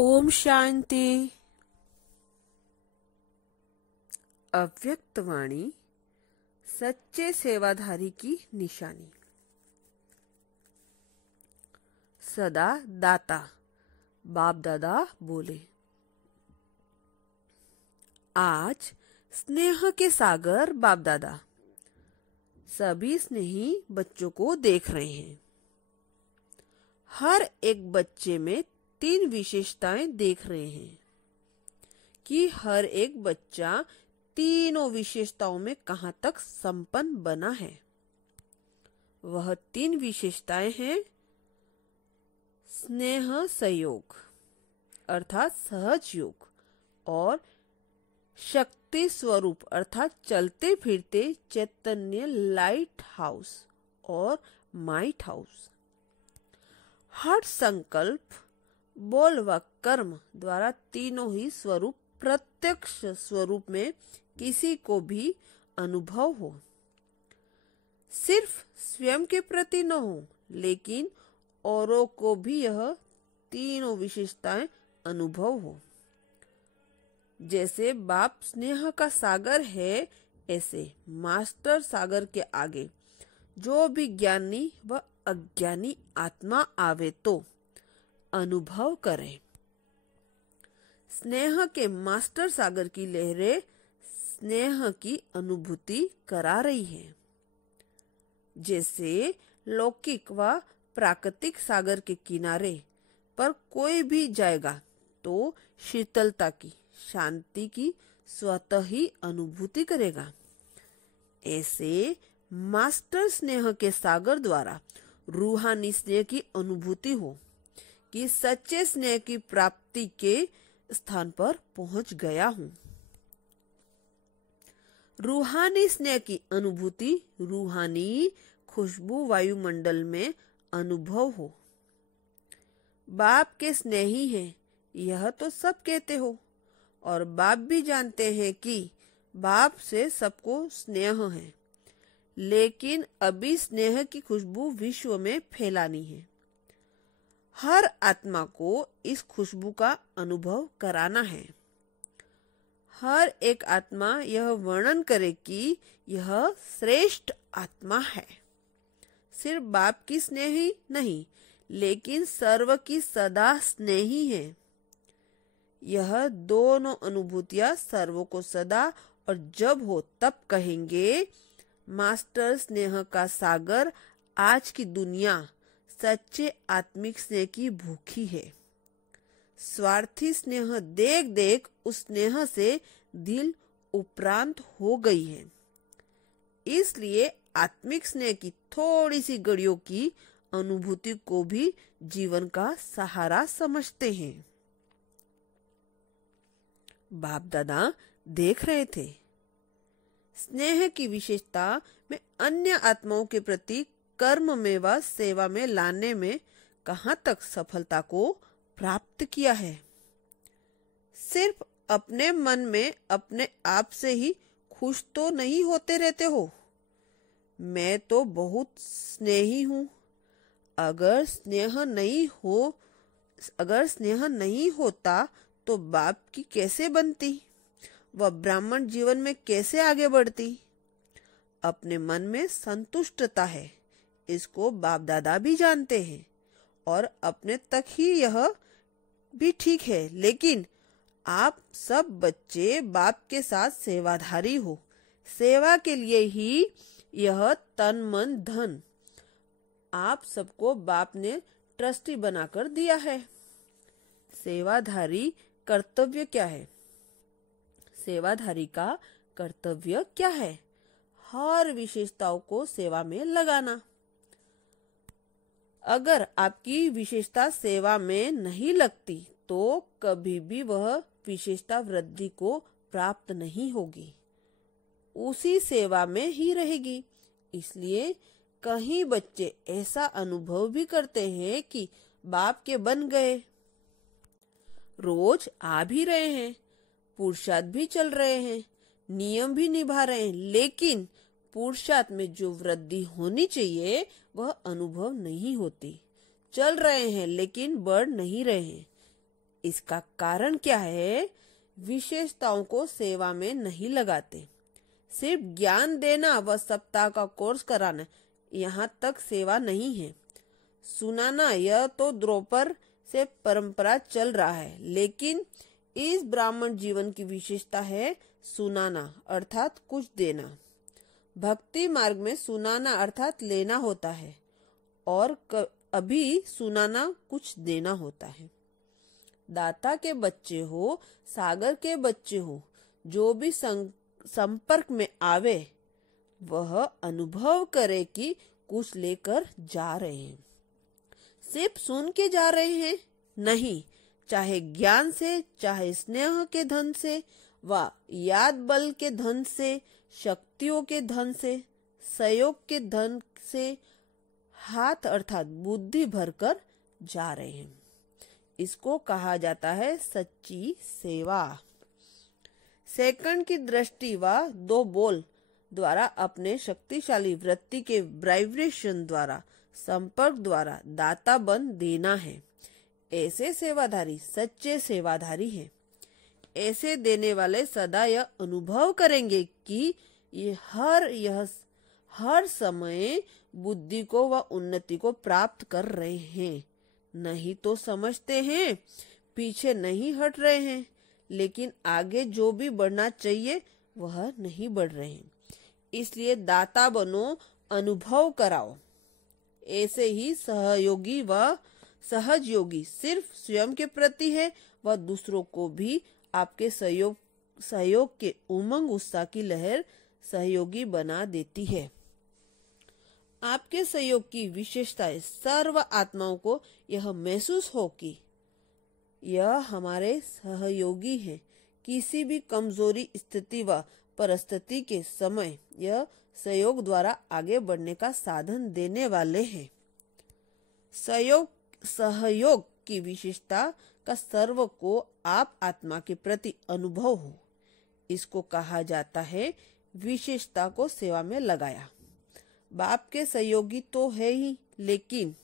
ओम शांति। अव्यक्तवाणी सच्चे सेवाधारी की निशानी। सदा दाता बाप दादा बोले। आज स्नेह के सागर बाप दादा सभी स्नेही बच्चों को देख रहे हैं। हर एक बच्चे में 3 विशेषताएं देख रहे हैं कि हर एक बच्चा तीनों विशेषताओं में कहां तक संपन्न बना है। वह 3 विशेषताएं हैं स्नेह सहयोग अर्थात सहज योग और शक्ति स्वरूप अर्थात चलते फिरते चैतन्य लाइट हाउस और माइट हाउस। हर संकल्प बोल व कर्म द्वारा तीनों ही स्वरूप प्रत्यक्ष स्वरूप में किसी को भी अनुभव हो। सिर्फ स्वयं के प्रति न हो लेकिन औरों को भी यह तीनों विशेषताएं अनुभव हो। जैसे बाप स्नेह का सागर है, ऐसे मास्टर सागर के आगे जो भी ज्ञानी व अज्ञानी आत्मा आवे तो अनुभव करें। स्नेह के मास्टर सागर की लहरें स्नेह की अनुभूति करा रही है। जैसे लौकिक व प्राकृतिक सागर के किनारे पर कोई भी जाएगा तो शीतलता की, शांति की स्वतः ही अनुभूति करेगा। ऐसे मास्टर स्नेह के सागर द्वारा रूहानी स्नेह की अनुभूति हो कि सच्चे स्नेह की प्राप्ति के स्थान पर पहुंच गया हूं। रूहानी स्नेह की अनुभूति रूहानी खुशबू वायुमंडल में अनुभव हो। बाप के स्नेही हैं यह तो सब कहते हो और बाप भी जानते हैं कि बाप से सबको स्नेह है, लेकिन अभी स्नेह की खुशबू विश्व में फैलानी है। हर आत्मा को इस खुशबू का अनुभव कराना है। हर एक आत्मा यह वर्णन करे कि यह श्रेष्ठ आत्मा है। सिर्फ बाप की स्नेही नहीं लेकिन सर्व की सदा स्नेही है। यह दोनों अनुभूतियां सर्व को सदा और जब हो तब कहेंगे। मास्टर स्नेह का सागर आज की दुनिया सच्चे आत्मिक स्नेह की भूखी है। स्वार्थी स्नेह देख देख उस स्नेह से दिल उपरांत हो गई है। इसलिए आत्मिक स्नेह की थोड़ी सी घड़ियों की अनुभूति को भी जीवन का सहारा समझते हैं। बाप दादा देख रहे थे स्नेह की विशेषता में अन्य आत्माओं के प्रति कर्म में व सेवा में लाने में कहां तक सफलता को प्राप्त किया है। सिर्फ अपने मन में अपने आप से ही खुश तो नहीं होते रहते हो। मैं तो बहुत स्नेही हूं। अगर स्नेह नहीं होता तो बाप की कैसे बनती, वह ब्राह्मण जीवन में कैसे आगे बढ़ती। अपने मन में संतुष्टता है, इसको बाप दादा भी जानते हैं और अपने तक ही यह भी ठीक है। लेकिन आप सब बच्चे बाप के साथ सेवाधारी हो। सेवा के लिए ही यह तन मन धन आप सबको बाप ने ट्रस्टी बनाकर दिया है। सेवाधारी कर्तव्य क्या है? सेवाधारी का कर्तव्य क्या है? हर विशेषताओं को सेवा में लगाना। अगर आपकी विशेषता सेवा में नहीं लगती तो कभी भी वह विशेषता वृद्धि को प्राप्त नहीं होगी, उसी सेवा में ही रहेगी। इसलिए कहीं बच्चे ऐसा अनुभव भी करते हैं कि बाप के बन गए, रोज आ भी रहे हैं, पुरुषार्थ भी चल रहे हैं, नियम भी निभा रहे हैं, लेकिन पुरुषार्थ में जो वृद्धि होनी चाहिए वह अनुभव नहीं होती। चल रहे हैं लेकिन बढ़ नहीं रहे हैं। इसका कारण क्या है? विशेषताओं को सेवा में नहीं लगाते। सिर्फ ज्ञान देना व सप्ताह का कोर्स कराना यहाँ तक सेवा नहीं है। सुनाना यह तो द्रोपर से परंपरा चल रहा है, लेकिन इस ब्राह्मण जीवन की विशेषता है सुनाना अर्थात कुछ देना। भक्ति मार्ग में सुनाना अर्थात लेना होता है और अभी सुनाना कुछ देना होता है। दाता के बच्चे हो, सागर के बच्चे हो, जो भी संपर्क में आवे वह अनुभव करे कि कुछ लेकर जा रहे हैं। सिर्फ सुन के जा रहे हैं नहीं, चाहे ज्ञान से, चाहे स्नेह के धन से व याद बल के धन से, शक्तियों के धन से, सहयोग के धन से हाथ अर्थात बुद्धि भरकर जा रहे हैं। इसको कहा जाता है सच्ची सेवा। सेकंड की दृष्टि व दो बोल द्वारा अपने शक्तिशाली वृत्ति के वाइब्रेशन द्वारा, संपर्क द्वारा दाता बन देना है। ऐसे सेवाधारी सच्चे सेवाधारी हैं। ऐसे देने वाले सदा यह अनुभव करेंगे कि हर समय बुद्धि को व उन्नति को प्राप्त कर रहे हैं। नहीं तो समझते हैं पीछे नहीं हट रहे हैं, लेकिन आगे जो भी बढ़ना चाहिए वह नहीं बढ़ रहे हैं। इसलिए दाता बनो, अनुभव कराओ। ऐसे ही सहयोगी व सहज योगी सिर्फ स्वयं के प्रति है व दूसरों को भी आपके सहयोग के उमंग उत्साह की लहर सहयोगी बना देती है। आपके सहयोग की विशेषताएं सर्व आत्माओं को यह महसूस हो कि यह हमारे सहयोगी हैं। किसी भी कमजोरी स्थिति व परिस्थिति के समय यह सहयोग द्वारा आगे बढ़ने का साधन देने वाले हैं। सहयोग की विशेषता का सर्व को आप आत्मा के प्रति अनुभव हो। इसको कहा जाता है विशेषता को सेवा में लगाया। बाप के सहयोगी तो है ही, लेकिन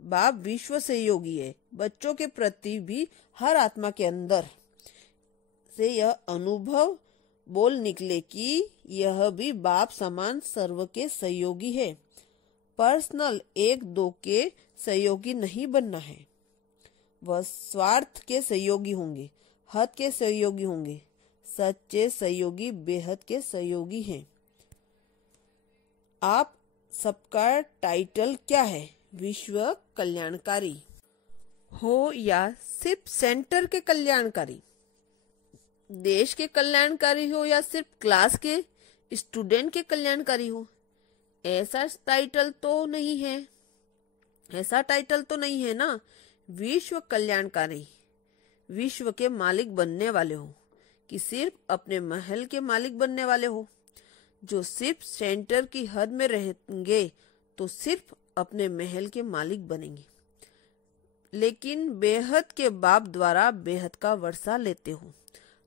बाप विश्व सहयोगी है। बच्चों के प्रति भी हर आत्मा के अंदर से यह अनुभव बोल निकले कि यह भी बाप समान सर्व के सहयोगी है। पर्सनल एक दो के सहयोगी नहीं बनना है। वह स्वार्थ के सहयोगी होंगे, हद के सहयोगी होंगे। सच्चे सहयोगी बेहद के सहयोगी हैं। आप सबका टाइटल क्या है? विश्व कल्याणकारी हो या सिर्फ सेंटर के कल्याणकारी, देश के कल्याणकारी हो या सिर्फ क्लास के स्टूडेंट के कल्याणकारी हो, ऐसा टाइटल तो नहीं है ना। विश्व कल्याणकारी, विश्व के मालिक बनने वाले हो कि सिर्फ अपने महल के मालिक बनने वाले हो। जो सिर्फ सेंटर की हद में रहेंगे तो सिर्फ अपने महल के मालिक बनेंगे, लेकिन बेहद के बाप द्वारा बेहद का वर्षा लेते हो,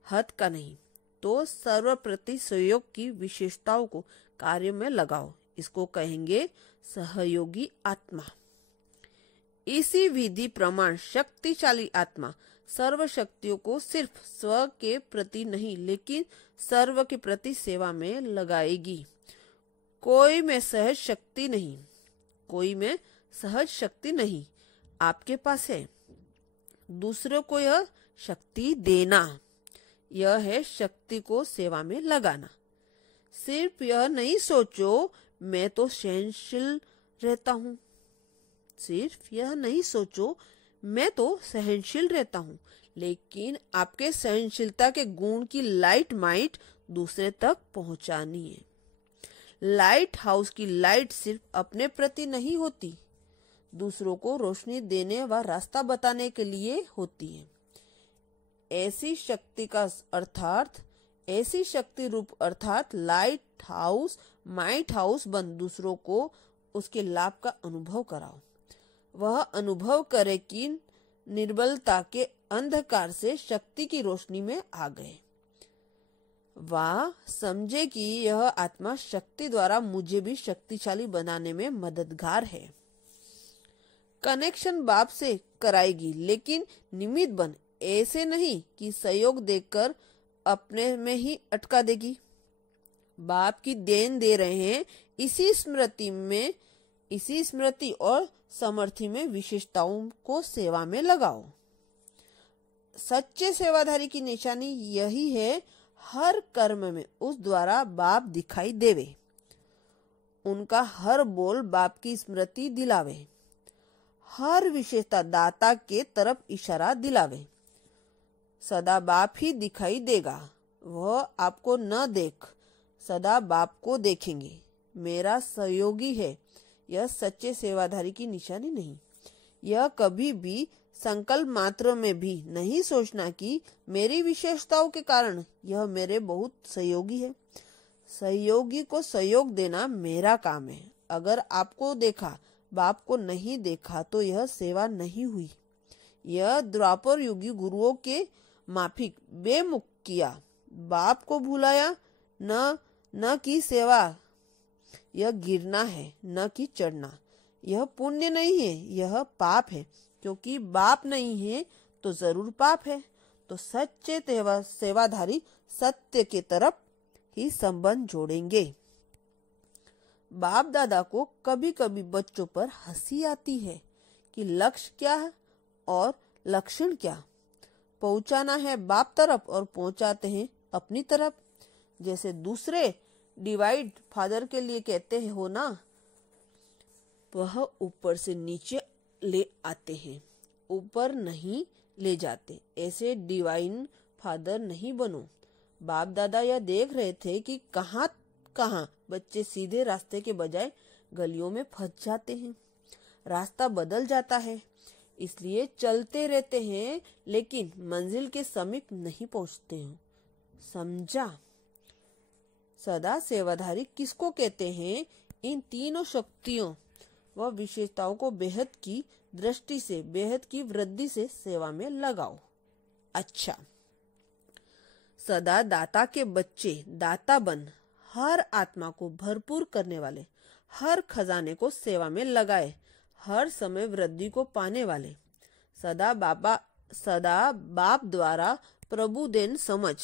हद का नहीं। तो सर्वप्रति सहयोग की विशेषताओं को कार्य में लगाओ। इसको कहेंगे सहयोगी आत्मा। इसी विधि प्रमाण शक्तिशाली आत्मा सर्व शक्तियों को सिर्फ स्व के प्रति नहीं, लेकिन सर्व के प्रति सेवा में लगाएगी। कोई में सहज शक्ति नहीं आपके पास है। दूसरों को यह शक्ति देना, यह है शक्ति को सेवा में लगाना। सिर्फ यह नहीं सोचो मैं तो सहनशील रहता हूँ, सिर्फ यह नहीं सोचो मैं तो सहनशील रहता हूँ, लेकिन आपके सहनशीलता के गुण की लाइट माइट दूसरे तक पहुंचानी है। लाइट हाउस की लाइट सिर्फ अपने प्रति नहीं होती, दूसरों को रोशनी देने व रास्ता बताने के लिए होती है। ऐसी शक्ति रूप अर्थात लाइट हाउस माइट हाउस बन दूसरों को उसके लाभ का अनुभव कराओ। वह अनुभव करे कि निर्बलता के अंधकार से शक्ति की रोशनी में आ गए। वह समझे कि यह आत्मा शक्ति द्वारा मुझे भी शक्तिशाली बनाने में मददगार है। कनेक्शन बाप से कराएगी, लेकिन निमित्त बन, ऐसे नहीं कि सहयोग देकर अपने में ही अटका देगी। बाप की देन दे रहे हैं, इसी स्मृति और समर्थी में विशेषताओं को सेवा में लगाओ। सच्चे सेवाधारी की निशानी यही है, हर कर्म में उस द्वारा बाप दिखाई देवे, उनका हर बोल बाप की स्मृति दिलावे, हर विशेषता दाता के तरफ इशारा दिलावे। सदा बाप ही दिखाई देगा, वह आपको न देख सदा बाप को देखेंगे। मेरा सहयोगी है, यह सच्चे सेवाधारी की निशानी नहीं। यह कभी भी संकल्प मात्र में भी नहीं सोचना कि मेरी विशेषताओं के कारण यह मेरे बहुत सहयोगी है। सहयोगी को सहयोग देना मेरा काम है। अगर आपको देखा, बाप को नहीं देखा तो यह सेवा नहीं हुई। यह द्वापर युगी गुरुओं के माफिक बेमुख किया, बाप को भुलाया, न की सेवा। यह गिरना है, न कि चढ़ना। यह पुण्य नहीं है, यह पाप है, क्योंकि बाप नहीं है तो जरूर पाप है। तो सच्चे सेवाधारी सत्य के तरफ ही संबंध जोड़ेंगे। बाप दादा को कभी कभी बच्चों पर हंसी आती है कि लक्ष्य क्या है और लक्षण क्या। पहुंचाना है बाप तरफ और पहुंचाते हैं अपनी तरफ। जैसे दूसरे डिवाइड फादर के लिए कहते हो ना, वह ऊपर से नीचे ले आते हैं, ऊपर नहीं ले जाते। ऐसे डिवाइन फादर नहीं बनो। बाप दादा यह देख रहे थे कि कहाँ बच्चे सीधे रास्ते के बजाय गलियों में फंस जाते हैं, रास्ता बदल जाता है, इसलिए चलते रहते हैं लेकिन मंजिल के समीप नहीं पहुंचते हैं। समझा? सदा सेवाधारी किसको कहते हैं? इन तीनों शक्तियों व विशेषताओं को बेहद की दृष्टि से, बेहद की वृद्धि से सेवा में लगाओ। अच्छा, सदा दाता के बच्चे दाता बन हर आत्मा को भरपूर करने वाले, हर खजाने को सेवा में लगाए, हर समय वृद्धि को पाने वाले, सदा बाप द्वारा प्रभु देन समझ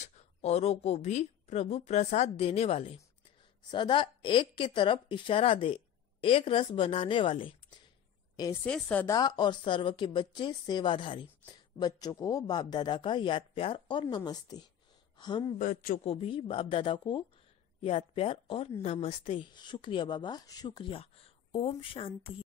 औरों को भी प्रभु प्रसाद देने वाले, सदा एक की तरफ इशारा दे, एक रस बनाने वाले। ऐसे सदा और सर्व के बच्चे सेवाधारी बच्चों को बाप दादा का याद प्यार और नमस्ते। हम बच्चों को भी बाप दादा को याद प्यार और नमस्ते। शुक्रिया बाबा, शुक्रिया। ओम शांति।